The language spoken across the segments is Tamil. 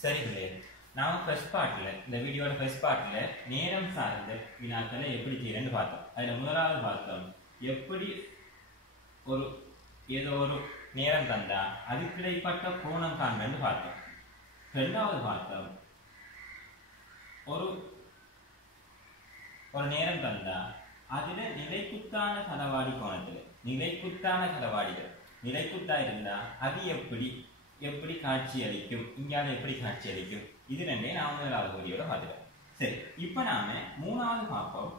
சரிங்களே, நாம ஃபர்ஸ்ட் பார்ட்ல இந்த வீடியோட ஃபர்ஸ்ட் பார்ட்ல நேரம் சார்ந்த வினாக்களை எப்படி செய்யறேன்னு பார்த்தோம். அதுல முதலாவது பார்த்தோம் எப்படி ஒரு ஏதோ ஒரு நேரம் தந்தா அதுக்கு இடைப்பட்ட கோணம் காண்பன்னு பார்த்தோம். ரெண்டாவது பார்த்தோம் ஒரு ஒரு நேரம் தந்தா அதுல நிலைக்குத்தான தளவாடி கோணத்துல நிலைக்குத்தான தளவாடிகள் நிலைக்குத்தா இருந்தா அது எப்படி எப்படி காட்சி அளிக்கும், இங்கால எப்படி காட்சி அளிக்கும், இது ரெண்டே நான் முதலாவது வீடியோட பார்த்துட்டேன். சரி, இப்ப நாம மூணாவது பார்ப்போம்.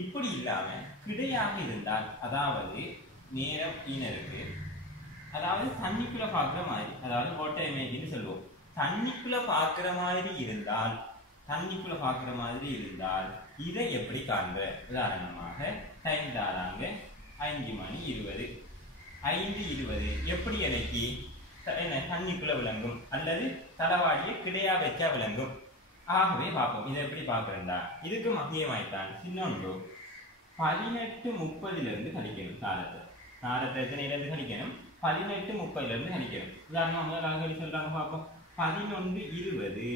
இப்படி இல்லாம கிடையாக இருந்தால், அதாவது நேரம் இருக்கு, அதாவது தண்ணிக்குள்ள பாக்குற மாதிரி, அதாவது வாட்டர் இமேஜ்னு சொல்லுவோம். தண்ணிக்குள்ள பாக்குற மாதிரி இருந்தால் இதை எப்படி காண்ப? உதாரணமாக டைம் தாராங்க 5:20 5:20 எப்படி எனக்கு என்ன தண்ணிக்குள்ள விளங்கும் அல்லது தளவாடியை கிடையா வைக்க விளங்கும். ஆகவே பார்ப்போம் இதை எப்படி பார்க்கிறேன்டா. இதுக்கு மத்தியமாய்த்தான் இன்னொன்று 18:30 கழிக்கணும். தாரத்தை எத்தனையிலிருந்து கழிக்கணும்? 18:30 கழிக்கணும். உதாரணமா முதலாக சொல்றாங்க பார்ப்போம். 11:20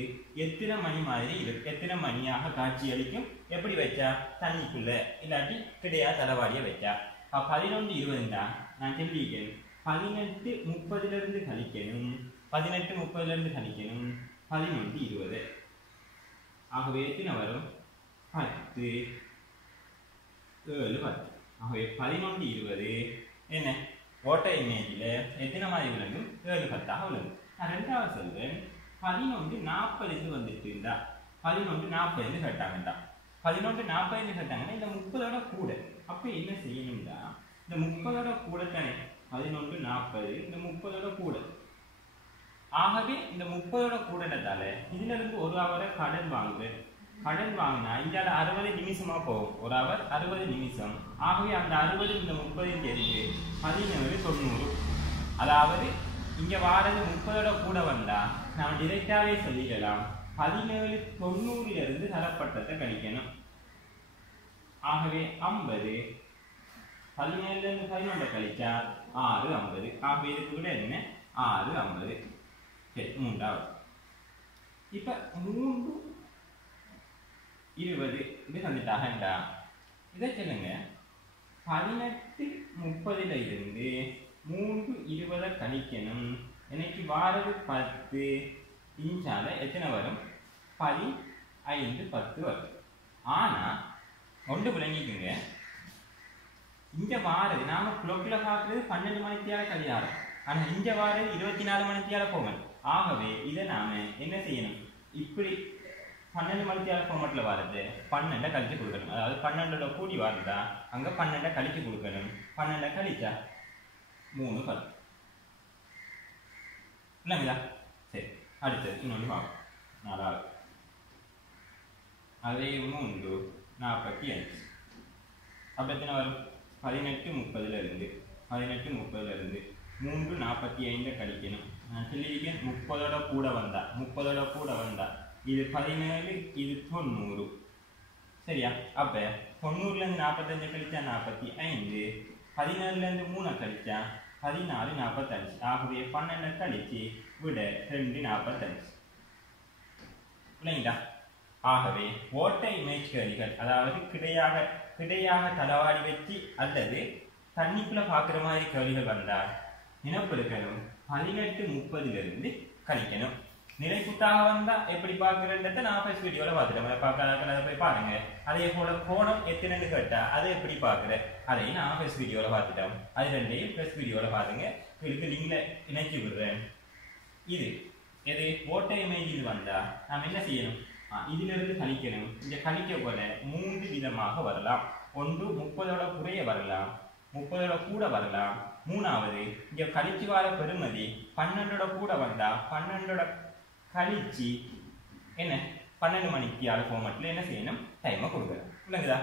எத்தனை மணி மாதிரி எத்தனை மணியாக காட்சி அளிக்கும் எப்படி வச்சா? தண்ணிக்குள்ள இல்லாட்டி கிடையா தளவாடியை வச்சா. 11:20 நான் சொல்லியிருக்கேன். 18:30 கழிக்கணும். 18:30 கழிக்கணும் 11:20. ஆகவே எத்தனை வரும்? 10 7 10. ஆகவே 11:20 என்ன வாட்டர் இமேஜில் எத்தனை மாதிரி விளங்கும்? 7 10 விளங்கும். நான் ரெண்டாவது சொல்றேன். 11:40 வந்துட்டு இருந்தா 11:40 கட்டாங்கண்டா. 11:40 கட்டாங்கன்னா இந்த 30 கூட. அப்ப என்ன செய்யணும்டா, இந்த 30 கூட தானே 11:40 இந்த 30 கூட. ஆகவே இந்த 30 கூடதால இதுல இருந்து ஒரு ஹவரை கடன் வாங்கினா இந்த 60 நிமிஷமா போகும். ஒரு ஹவர் 60 நிமிஷம். ஆகவே அந்த 60 இந்த 30 சேர்ந்து 17:90. அதாவது இங்க வாரது 30 கூட வந்தா நாம் டிரெக்டாவே சொல்லிடலாம் 17:90 தரப்பட்டதை கழிக்கணும். ஆகவே 50 17 கழிச்சா 6:50. ஆகவே இதுக்கு கூட என்ன 6:50. சரி, மூன்றாவது இப்ப 3:20 இது வந்துட்டாகண்டா. இதை சொல்லுங்க. 18:30 இருந்து 3:20 கழிக்கணும். எனக்கு வாரது 10 இன்ச்சால எத்தனை வரும்? 15:10 வரும். ஆனா ஒன்று விளங்கிக்குங்க, இங்க வாரது நாம குளோக்ல பாக்குறது 12 மணித்தியால கழியாரம். ஆனா இங்க வாரது 24 மணித்தியால போகணும். ஆகவே இதை நாம என்ன செய்யணும்? இப்படி 12 மணித்தியால ஃபார்மட்ல வாரது 12 கழிச்சு கொடுக்கணும். அதாவது 12 கூடி வாருதா அங்க 12 கழிச்சு கொடுக்கணும். 12 கழிச்சா 3 10 இல்லைங்களா? சரி, அடுத்தது இன்னொன்று பார்ப்போம். 4வது அதே 3:45. அப்ப எத்தனை வரும்? 18:30 இருந்து 3:45 கழிக்கணும். நான் சொல்லியிருக்கேன் 30 கூட வந்தா இது 17 இது 90. சரியா? அப்ப 90 இருந்து 45 கழிச்சா 45. 17 இருந்து 3 கழிச்சா 14:45. ஆகவே 12 கழிச்சு விட 2:45 இல்லைங்களா? ஆகவே வாட்டர் இமேஜ் கேள்விகள், அதாவது கிடையாக தளவாடி வச்சு அல்லது தண்ணிக்குள்ள பாக்குற மாதிரி கேள்விகள் வந்தால் நினைப்பெடுக்கணும் 18:30 கழிக்கணும். நிலைக்குத்தாக வந்தா எப்படி பாக்குறேன்றத நான் ஃபர்ஸ்ட் வீடியோல பார்த்துட்டேன். பார்க்காத போய் பாருங்க. அதே போல கோணம் எத்தனைன்னு கேட்டா அதை எப்படி பாக்குற அதையும் நான் ஃபர்ஸ்ட் வீடியோல பார்த்துட்டேன். அது ரெண்டையும் ஃபர்ஸ்ட் வீடியோல பாருங்க. இதுக்கு லிங்க்ல இணைச்சி விடுறேன். இது எது வாட்டர் இமேஜில் வந்தா நாம் என்ன செய்யணும்? இதுல இருந்து கழிக்கணும். இந்த கழிக்க போல 3 விதமாக வரலாம். ஒன்று 30 குறைய வரலாம், 30 கூட வரலாம். மூணாவது இங்க கழிச்சு வர பெருமதி 12 கூட வந்தா 12 கழிச்சு என்ன 12 மணிக்கு ஃபார்மட்ல என்ன செய்யணும்? டைமை கொடுக்கணும். இல்லைங்களா?